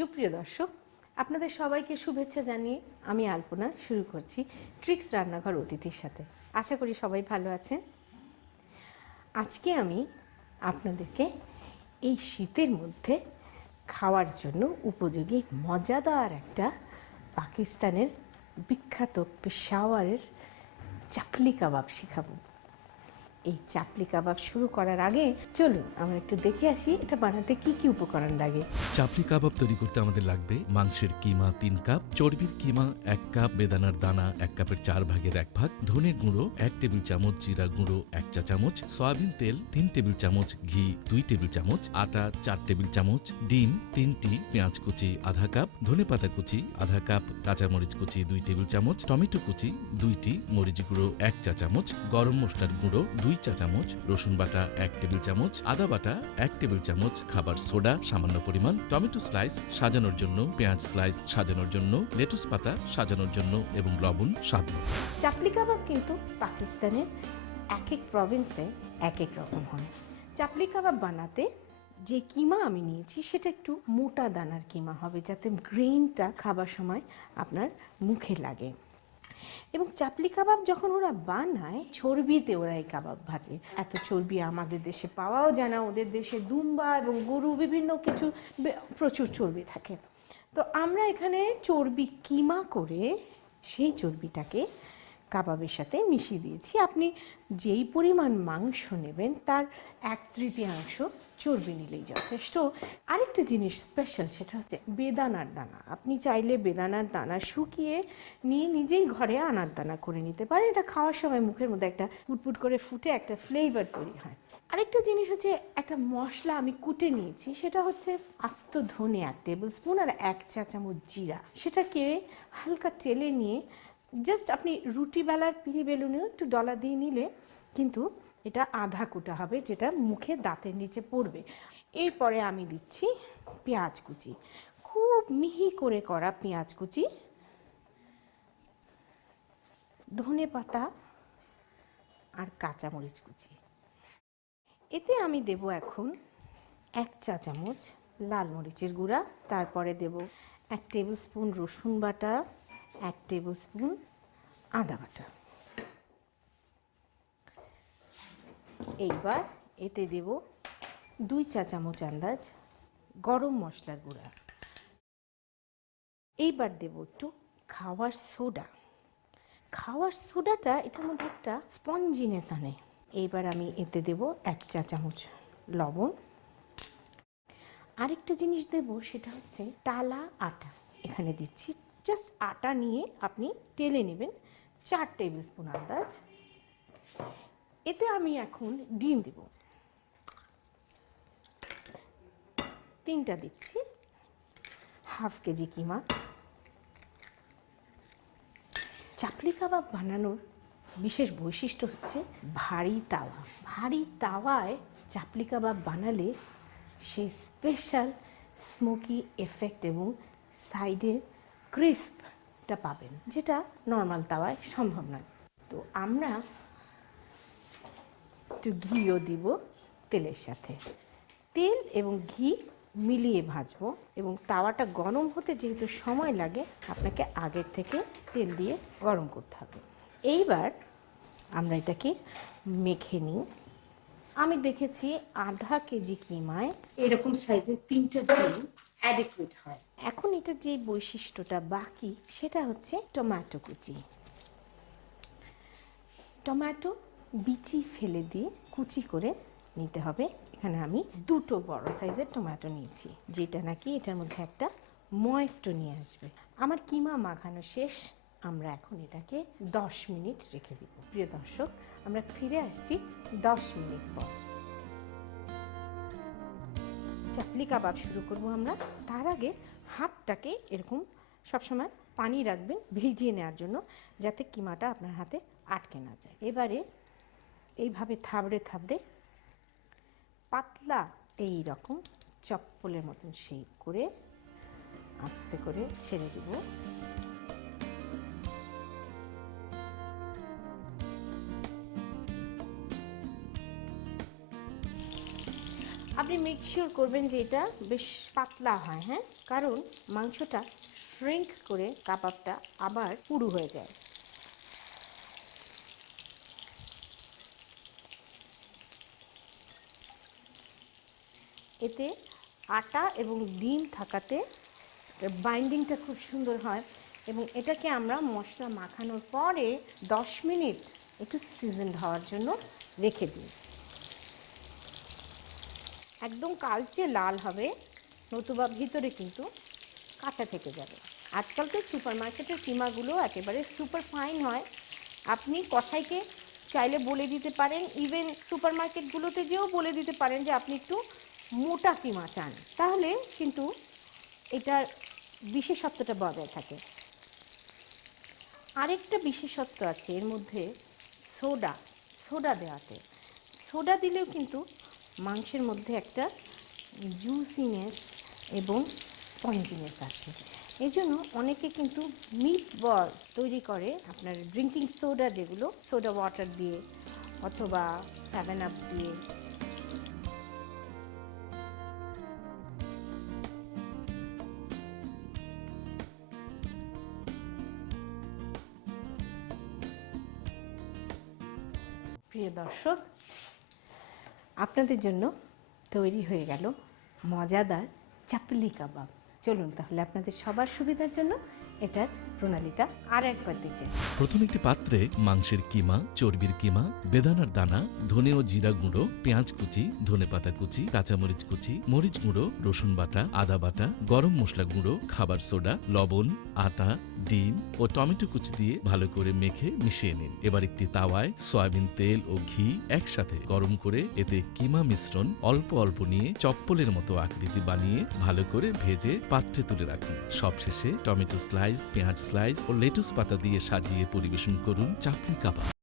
সুপ্রিয় দর্শক, আপনাদের সবাইকে শুভেচ্ছা জানিয়ে আমি আলপনা শুরু করছি ট্রিক্স রান্নাঘর অতিথির সাথে। আশা করি সবাই ভালো আছেন। আজকে আমি আপনাদেরকে এই শীতের মধ্যে খাওয়ার জন্য উপযোগী মজাদার একটা পাকিস্তানের বিখ্যাত পেশাওয়ারের চাপলি কাবাব শেখাবো। এই চাপলি কাবাব শুরু করার আগে চলুন আমরা একটু দেখে আসি এটা বানাতে কি কি উপকরণ লাগে। চাপলি কাবাব তৈরি করতে আমাদের লাগবে মাংসের কিমা 3 কাপ, চর্বির কিমা 1 কাপ, বেদানার দানা 1 কাপের 4 ভাগের 1 ভাগ, ধনে গুঁড়ো 1 টেবিল চামচ, জিরা গুঁড়ো 1 চা চামচ, সয়াবিন তেল 3 টেবিল চামচ, ঘি 2 টেবিল চামচ, আটা 4 টেবিল চামচ, ডিম 3টি, পেঁয়াজ কুচি আধা কাপ, ধনেপাতা কুচি আধা কাপ, কাঁচামরিচ কুচি 2 টেবিল চামচ, টমেটো কুচি 2টি, মরিচ গুঁড়ো 1 চা চামচ, গরম মশলার গুঁড়ো 2 চা চামচ, রসুন বাটা 1 টেবিল চামচ, আদা বাটা 1 টেবিল চামচ, খাবার সোডা সামান্য পরিমাণ, টমেটো স্লাইস সাজানোর জন্য, পেঁয়াজ স্লাইস সাজানোর জন্য, লেটুস পাতা সাজানোর জন্য এবং লবণ স্বাদ মতো। চাপলি কাবাব কিন্তু পাকিস্তানের এক এক প্রভিন্সে এক এক রকম হয়। চাপলি কাবাব বানাতে যে কিমা আমি নিয়েছি সেটা একটু মোটা দানার কিমা হবে, যাতে গ্রেনটা খাবার সময় আপনার মুখে লাগে। এবং চাপলি কাবাব যখন ওরা বানায় চর্বিতে ওরা এই কাবাব ভাজে। এত চর্বি আমাদের দেশে পাওয়াও যায় না, ওদের দেশে দুম্বা এবং গরু বিভিন্ন কিছু প্রচুর চর্বি থাকে। তো আমরা এখানে চর্বি কিমা করে সেই চর্বিটাকে কাবাবের সাথে মিশিয়ে দিয়েছি। আপনি যেই পরিমাণ মাংস নেবেন তার 1/3 চর্বি নিলেই যথেষ্ট। আরেকটা জিনিস স্পেশাল, সেটা হচ্ছে বেদানার দানা। আপনি চাইলে বেদানার দানা শুকিয়ে নিয়ে নিজেই ঘরে আনার দানা করে নিতে পারেন। এটা খাওয়ার সময় মুখের মধ্যে একটা পুটপুট করে ফুটে একটা ফ্লেভার তৈরি হয়। আরেকটা জিনিস হচ্ছে একটা মশলা আমি কুটে নিয়েছি, সেটা হচ্ছে আস্ত ধনে 1 টেবিল স্পুন আর 1 চা চামচ জিরা। সেটাকে হালকা তেলে নিয়ে জাস্ট আপনি রুটি বেলার পিঁড়ি বেলুনেও একটু ডলা দিয়ে নিলে কিন্তু এটা আধা কুটা হবে, যেটা মুখে দাঁতের নিচে পড়বে। এরপরে আমি দিচ্ছি পেঁয়াজ কুচি, খুব মিহি করে করা পেঁয়াজ কুচি, ধনে পাতা আর কাঁচামরিচ কুচি। এতে আমি দেব এখন 1 চা চামচ লাল মরিচের গুঁড়া, তারপরে দেব 1 টেবিল স্পুন রসুন বাটা, 1 টেবিল স্পুন আদা বাটা। এইবার এতে দেব 2 চা চামচ আন্দাজ গরম মশলার গুঁড়া। এইবার দেব একটু খাওয়ার সোডা। খাওয়ার সোডাটা এটার মধ্যে একটা স্পঞ্জিনেস আনে। এইবার আমি এতে দেব 1 চা চামচ লবণ। আরেকটা জিনিস দেব, সেটা হচ্ছে টালা আটা। এখানে দিচ্ছি জাস্ট আটা নিয়ে আপনি টেলে নেবেন 4 টেবিল স্পুন আন্দাজ। এতে আমি এখন ডিম দেব, 3টা দিচ্ছি, হাফ কেজি কিমা। চাপলি কাবাব বানানোর বিশেষ বৈশিষ্ট্য হচ্ছে ভারী তাওয়া। ভারী তাওয়ায় চাপলি কাবাব বানালে সেই স্পেশাল স্মোকি এফেক্ট এবং সাইডে ক্রিস্পটা পাবেন, যেটা নর্মাল তাওয়ায় সম্ভব নয়। তো আমরা একটু ঘিও দিব তেলের সাথে। তেল এবং ঘি মিলিয়ে ভাজবো এবং তাওয়াটা গরম হতে যেহেতু সময় লাগে, আপনাকে আগের থেকে তেল দিয়ে গরম করতে হবে। এইবার আমরা এটাকে মেখে নিই। আমি দেখেছি আধা কেজি কিমায় এরকম সাইজের 3টা ডিম অ্যাডিকুয়েট হয়। এখন এটার যে বৈশিষ্ট্যটা বাকি সেটা হচ্ছে টমেটো কুচি। টমেটো বিচি ফেলে দিয়ে কুচি করে নিতে হবে। এখানে আমি 2টো বড় সাইজের টমেটো নিয়েছি, যেটা নাকি এটার মধ্যে একটা ময়েস্টো নিয়ে আসবে। আমার কিমা মাখানো শেষ, আমরা এখন এটাকে 10 মিনিট রেখে দিব। প্রিয় দর্শক, আমরা ফিরে আসছি 10 মিনিট পর। চাপলি কাবাব শুরু করব আমরা। তার আগে হাতটাকে এরকম সবসময় পানি রাখবেন ভিজিয়ে নেওয়ার জন্য, যাতে কিমাটা আপনার হাতে আটকে না যায়। এবারে এইভাবে থাবড়ে থাবড়ে পাতলা এই রকম চপ্পলের মতন শেপ করে আস্তে করে ছেড়ে দেব। আপনি আপনি মেক শিওর করবেন যে এটা বেশ পাতলা হয়, হ্যাঁ, কারণ মাংসটা শ্রিঙ্ক করে কাবাবটা আবার পুরু হয়ে যায়। এতে আটা এবং ডিম থাকাতে বাইন্ডিংটা খুব সুন্দর হয় এবং এটাকে আমরা মশলা মাখানোর পরে 10 মিনিট একটু সিজনড হওয়ার জন্য রেখে দিই। একদম কালচে লাল হবে, নতুবা ভিতরে কিন্তু কাঁচা থেকে যাবে। আজকাল তো সুপার মার্কেটের কিমাগুলো একেবারে সুপার ফাইন হয়। আপনি কসাইকে চাইলে বলে দিতে পারেন, ইভেন সুপার মার্কেটগুলোতে যেও বলে দিতে পারেন যে আপনি একটু মোটা কিমা চান, তাহলে কিন্তু এটার বিশেষত্বটা বজায় থাকে। আরেকটা বিশেষত্ব আছে এর মধ্যে, সোডা দেওয়াতে। সোডা দিলেও কিন্তু মাংসের মধ্যে একটা জুসিনেস এবং স্পঞ্জিনেস আসে। এই জন্য অনেকে কিন্তু মিট বল তৈরি করে আপনার ড্রিঙ্কিং সোডা, যেগুলো সোডা ওয়াটার দিয়ে অথবা 7 আপ দিয়ে। প্রিয় দর্শক, আপনাদের জন্য তৈরি হয়ে গেল মজাদার চাপলি কাবাব। চলুন তাহলে আপনাদের সবার সুবিধার জন্য এটার প্রণালীটা আর একবার দেখে আসি। প্রথম একটি পাত্রে মাংসের কিমা, চর্বির কিমা, বেদানার দানা, ধনে ও জিরা গুঁড়ো, পেঁয়াজ কুচি, ধনেপাতা কুচি, কাঁচামরিচ কুচি, মরিচ গুঁড়ো, রসুন বাটা, আদা বাটা, গরম মশলা গুঁড়ো, খাবার সোডা, লবণ, আটা, ডিম ও টমেটো কুচি দিয়ে ভালো করে মেখে মিশিয়ে নিন। এবার একটি তাওয়ায় সয়াবিন তেল ও ঘি একসাথে গরম করে এতে কিমা মিশ্রণ অল্প অল্প নিয়ে চপ্পলের মতো আকৃতি বানিয়ে ভালো করে ভেজে পাত্রে তুলে রাখুন। সবশেষে টমেটো স্লাইস, পেঁয়াজ স্লাইস ও লেটুস পাতা দিয়ে সাজিয়ে পরিবেশন করুন চাপলি কাবাব।